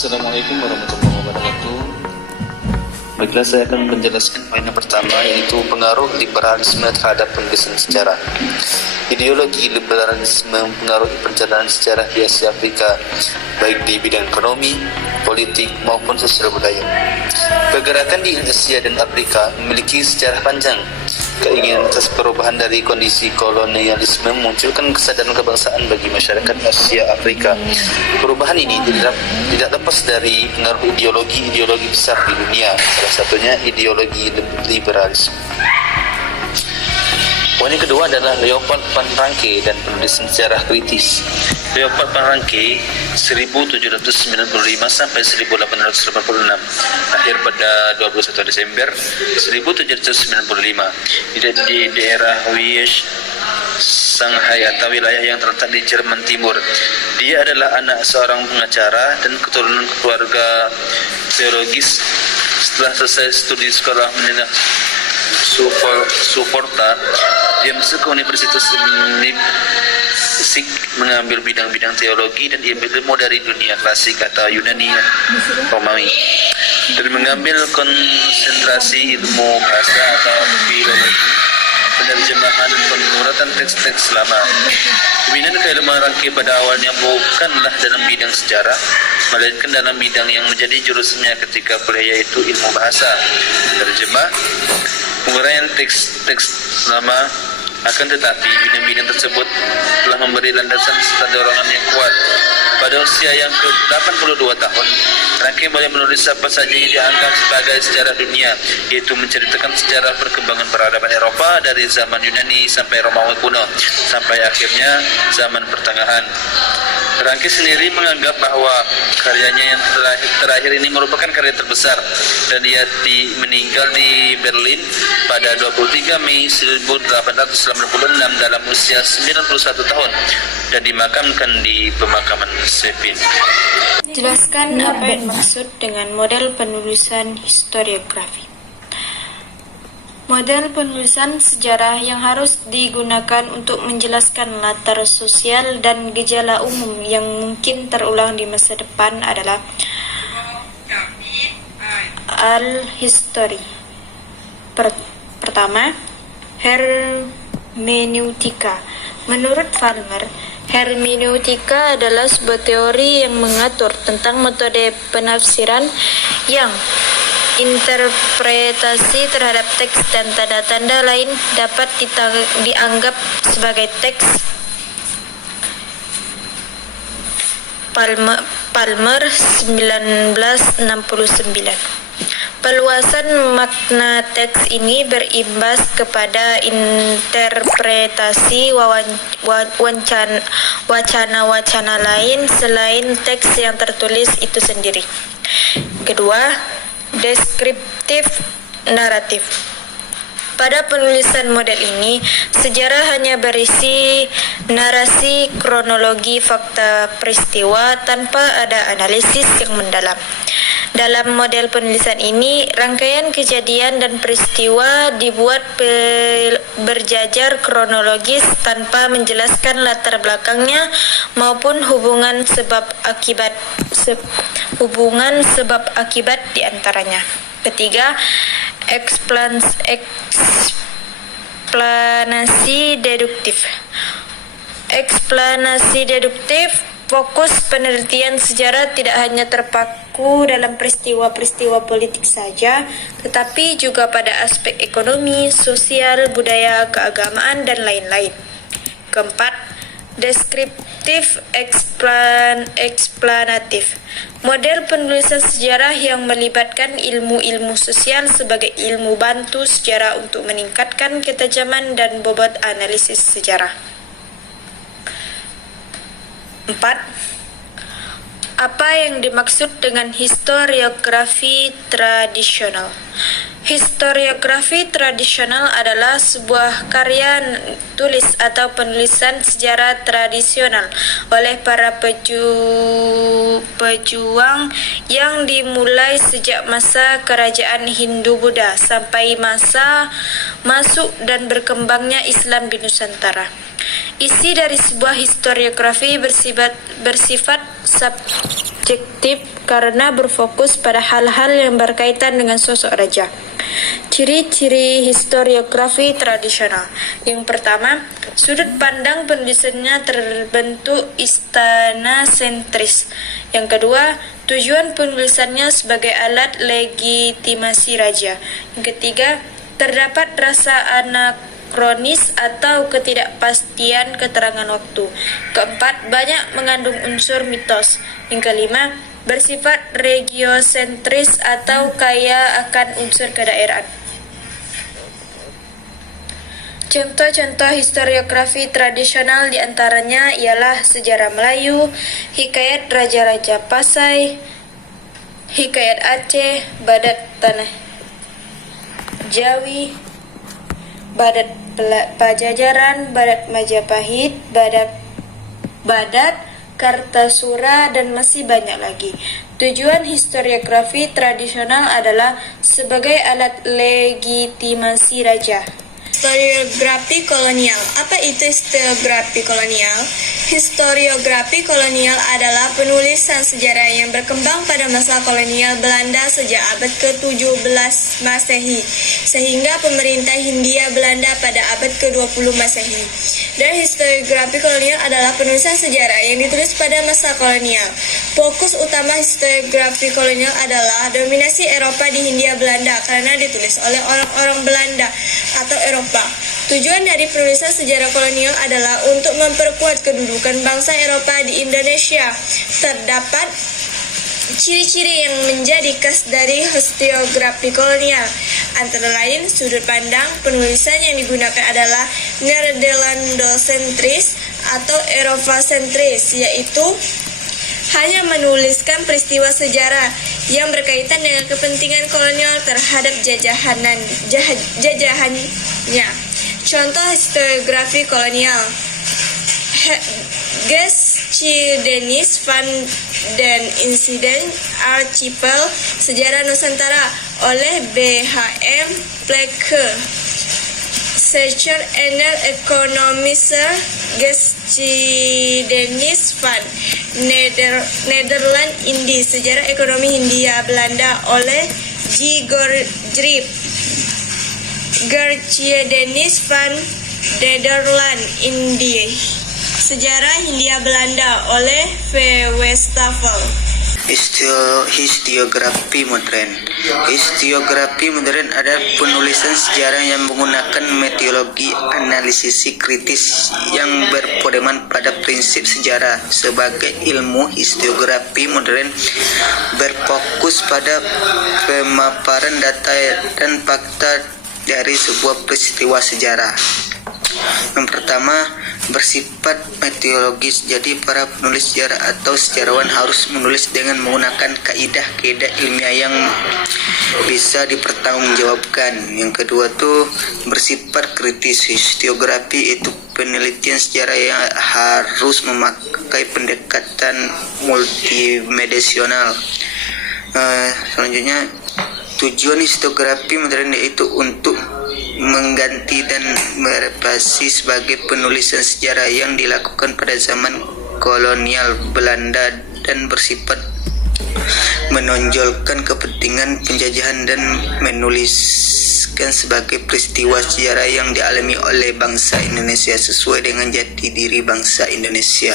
Assalamualaikum warahmatullahi wabarakatuh. Baiklah, saya akan menjelaskan poin yang pertama, yaitu pengaruh liberalisme terhadap penulisan sejarah. Ideologi liberalisme mempengaruhi perjalanan sejarah di Asia Afrika, baik di bidang ekonomi, politik, maupun sosial budaya. Pergerakan di Asia dan Afrika memiliki sejarah panjang. Keinginan atas perubahan dari kondisi kolonialisme memunculkan kesadaran kebangsaan bagi masyarakat Asia Afrika. Perubahan ini tidak lepas dari pengaruh ideologi besar di dunia, salah satunya ideologi liberalisme. Poin yang kedua adalah Leopold van Ranke dan penulisan sejarah kritis. Leopold van Ranke 1795 sampai 1886, lahir pada 21 Desember 1795 di daerah Weish, Shanghai atau wilayah yang terletak di Jerman Timur. Dia adalah anak seorang pengacara dan keturunan keluarga teologis. Setelah selesai studi sekolah menengah Suporta, dia masuk ke Universitas Leipzig mengambil bidang-bidang teologi dan dia ilmu dari dunia klasik atau Yunani Romawi, dan mengambil konsentrasi ilmu bahasa atau filologi, penerjemahan dan penguraian teks-teks lama. Keminatan keilmuan Ranke pada awalnya bukanlah dalam bidang sejarah, melainkan dalam bidang yang menjadi jurusannya ketika kuliah, yaitu ilmu bahasa, penerjemah, penguraian teks-teks lama. Akan tetapi bidang-bidang tersebut telah memberi landasan serta dorongan yang kuat. Pada usia yang ke-82 tahun, Ranke mulai menulis apa saja yang dianggap sebagai sejarah dunia, yaitu menceritakan sejarah perkembangan peradaban Eropa dari zaman Yunani sampai Romawi kuno, sampai akhirnya zaman pertengahan. Ranke sendiri menganggap bahwa karyanya yang terakhir ini merupakan karya terbesar, dan dia meninggal di Berlin pada 23 Mei 1886 dalam usia 91 tahun dan dimakamkan di pemakaman Sevin. Jelaskan apa yang dimaksud dengan model penulisan historiografi. Model penulisan sejarah yang harus digunakan untuk menjelaskan latar sosial dan gejala umum yang mungkin terulang di masa depan adalah al-history. Pertama, hermeneutika. Menurut Palmer, hermeneutika adalah sebuah teori yang mengatur tentang metode penafsiran yang interpretasi terhadap teks dan tanda-tanda lain dapat dianggap sebagai teks. Palmer 1969. Peluasan makna teks ini berimbas kepada interpretasi wacana-wacana lain selain teks yang tertulis itu sendiri. Kedua, deskriptif naratif. Pada penulisan model ini, sejarah hanya berisi narasi, kronologi, fakta peristiwa tanpa ada analisis yang mendalam. Dalam model penulisan ini, rangkaian kejadian dan peristiwa dibuat berjajar kronologis tanpa menjelaskan latar belakangnya maupun hubungan sebab akibat di antaranya. Ketiga, eksplanasi deduktif. Eksplanasi deduktif, fokus penelitian sejarah tidak hanya terpaku dalam peristiwa-peristiwa politik saja, tetapi juga pada aspek ekonomi, sosial, budaya, keagamaan, dan lain-lain. Keempat, deskriptif eksplanatif. Model penulisan sejarah yang melibatkan ilmu-ilmu sosial sebagai ilmu bantu sejarah untuk meningkatkan ketajaman dan bobot analisis sejarah. 4. Apa yang dimaksud dengan historiografi tradisional? Historiografi tradisional adalah sebuah karya tulis atau penulisan sejarah tradisional oleh para pejuang yang dimulai sejak masa kerajaan Hindu-Buddha sampai masa masuk dan berkembangnya Islam di Nusantara. Isi dari sebuah historiografi bersifat subjektif karena berfokus pada hal-hal yang berkaitan dengan sosok raja. Ciri-ciri historiografi tradisional. Yang pertama, sudut pandang penulisannya terbentuk istana sentris. Yang kedua, tujuan penulisannya sebagai alat legitimasi raja. Yang ketiga, terdapat rasa anakronis atau ketidakpastian keterangan waktu. Keempat, banyak mengandung unsur mitos. Yang kelima, bersifat regiosentris atau kaya akan unsur kedaerahan. Contoh-contoh historiografi tradisional diantaranya ialah sejarah Melayu, hikayat raja-raja Pasai, hikayat Aceh, Badat Tanah Jawi, Badat Pajajaran, Badat Majapahit, Badat Kartasura, dan masih banyak lagi. Tujuan historiografi tradisional adalah sebagai alat legitimasi raja. Historiografi kolonial. Apa itu historiografi kolonial? Historiografi kolonial adalah penulisan sejarah yang berkembang pada masa kolonial Belanda sejak abad ke-17 Masehi sehingga pemerintah Hindia Belanda pada abad ke-20 Masehi. Dan historiografi kolonial adalah penulisan sejarah yang ditulis pada masa kolonial. Fokus utama historiografi kolonial adalah dominasi Eropa di Hindia Belanda karena ditulis oleh orang-orang Belanda atau Eropa. Tujuan dari penulisan sejarah kolonial adalah untuk memperkuat kedudukan bangsa Eropa di Indonesia. Terdapat ciri-ciri yang menjadi khas dari historiografi kolonial. Antara lain, sudut pandang penulisan yang digunakan adalah Nederlandosentris atau Eropa-sentris, yaitu hanya menuliskan peristiwa sejarah yang berkaitan dengan kepentingan kolonial terhadap jajahannya. Contoh historiografi kolonial: Geschiedenis van den Incident Archipel, Sejarah Nusantara oleh B.H.M. Plekke. Searcher Enel Economische Geschiedenis van Nederland Indie, Sejarah Ekonomi Hindia Belanda oleh G. Gorgrip. Geschiedenis van Nederland Indie, Sejarah Hindia Belanda oleh V. Westphal. Historiografi modern. Historiografi modern adalah penulisan sejarah yang menggunakan metodologi analisis kritis yang berpedoman pada prinsip sejarah. Sebagai ilmu, historiografi modern berfokus pada pemaparan data dan fakta dari sebuah peristiwa sejarah. Yang pertama, bersifat metodologis. Jadi para penulis sejarah atau sejarawan harus menulis dengan menggunakan kaidah-kaidah ilmiah yang bisa dipertanggungjawabkan. Yang kedua tuh bersifat kritis. Historiografi itu penelitian sejarah yang harus memakai pendekatan multidimensional. Selanjutnya, tujuan historiografi modern yaitu untuk mengganti dan mereplasi sebagai penulisan sejarah yang dilakukan pada zaman kolonial Belanda dan bersifat menonjolkan kepentingan penjajahan dan menuliskan sebagai peristiwa sejarah yang dialami oleh bangsa Indonesia sesuai dengan jati diri bangsa Indonesia.